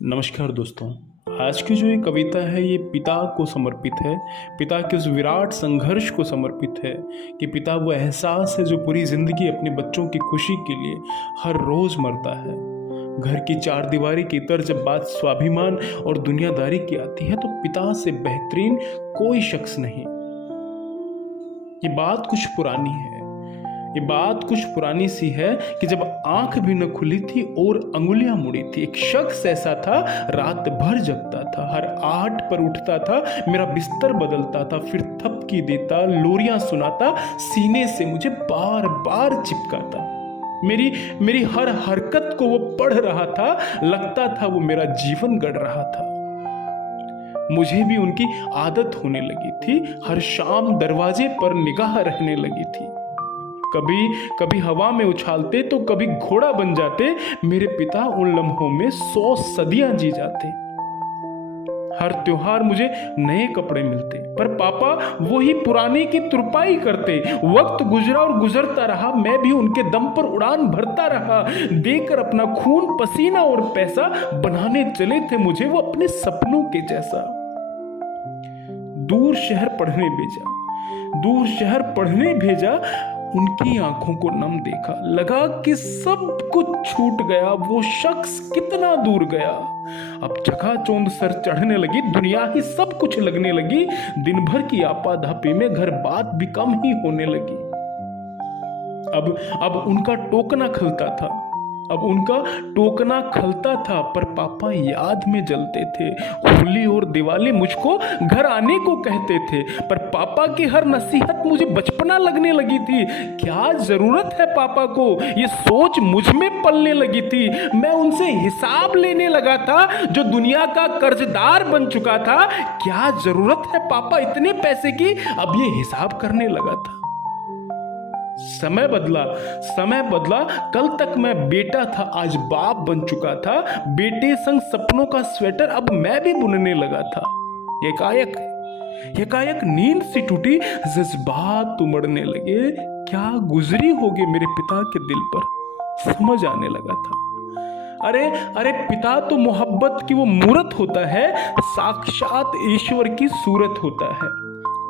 नमस्कार दोस्तों। आज की जो ये कविता है ये पिता को समर्पित है। पिता के उस विराट संघर्ष को समर्पित है कि पिता वो एहसास है जो पूरी ज़िंदगी अपने बच्चों की खुशी के लिए हर रोज़ मरता है। घर की चार दीवारी के इतर जब बात स्वाभिमान और दुनियादारी की आती है तो पिता से बेहतरीन कोई शख्स नहीं। ये बात कुछ पुरानी है। ये बात कुछ पुरानी सी है कि जब आंख भी न खुली थी और अंगुलियां मुड़ी थी, एक शख्स ऐसा था रात भर जगता था, हर आहट पर उठता था, मेरा बिस्तर बदलता था, फिर थपकी देता, लोरियां सुनाता, सीने से मुझे बार बार चिपकाता। मेरी हर हरकत को वो पढ़ रहा था, लगता था वो मेरा जीवन गढ़ रहा था। मुझे भी उनकी आदत होने लगी थी, हर शाम दरवाजे पर निगाह रहने लगी थी। कभी कभी हवा में उछालते तो कभी घोड़ा बन जाते, मेरे पिता उन लम्हों में 100 सदियां जी जाते। हर त्योहार मुझे नए कपड़े मिलते पर पापा वही पुराने की तुरपाई करते। वक्त गुजरा और गुजरता रहा, मैं भी उनके दम पर उड़ान भरता रहा, देकर अपना खून पसीना और पैसा बनाने चले थे मुझे वो अपने सपनों के जैसा। दूर शहर पढ़ने भेजा, उनकी आंखों को नम देखा, लगा कि सब कुछ छूट गया, वो शख्स कितना दूर गया। अब चकाचौंध सर चढ़ने लगी, दुनिया ही सब कुछ लगने लगी, दिन भर की आपाधापी में घर बात भी कम ही होने लगी। अब उनका टोकना खलता था पर पापा याद में जलते थे। होली और दिवाली मुझको घर आने को कहते थे पर पापा की हर नसीहत मुझे बचपना लगने लगी थी। क्या जरूरत है पापा को, ये सोच मुझ में पलने लगी थी। मैं उनसे हिसाब लेने लगा था जो दुनिया का कर्जदार बन चुका था। क्या जरूरत है पापा इतने पैसे की, अब ये हिसाब करने लगा था। समय बदला, कल तक मैं बेटा था, आज बाप बन चुका था। बेटे संग सपनों का स्वेटर अब मैं भी बुनने लगा था। एकाएक नींद सी टूटी, जज्बात उमड़ने लगे। क्या गुजरी होगी मेरे पिता के दिल पर, समझ आने लगा था। अरे पिता तो मोहब्बत की वो मूरत होता है, साक्षात ईश्वर की सूरत होता है।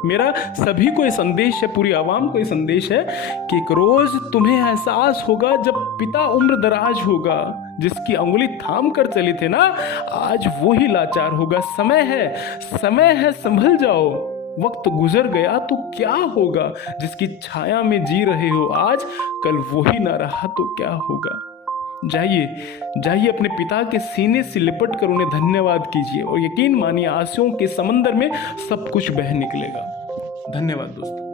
मेरा सभी को ये संदेश है, पूरी आवाम को ये संदेश है कि एक रोज तुम्हें एहसास होगा जब पिता उम्र दराज होगा, जिसकी अंगुली थाम कर चले थे ना, आज वो ही लाचार होगा। समय है संभल जाओ, वक्त गुजर गया तो क्या होगा। जिसकी छाया में जी रहे हो आज, कल वो ही ना रहा तो क्या होगा। जाइए अपने पिता के सीने से लिपट कर उन्हें धन्यवाद कीजिए और यकीन मानिए आंसुओं के समंदर में सब कुछ बह निकलेगा। धन्यवाद दोस्तों।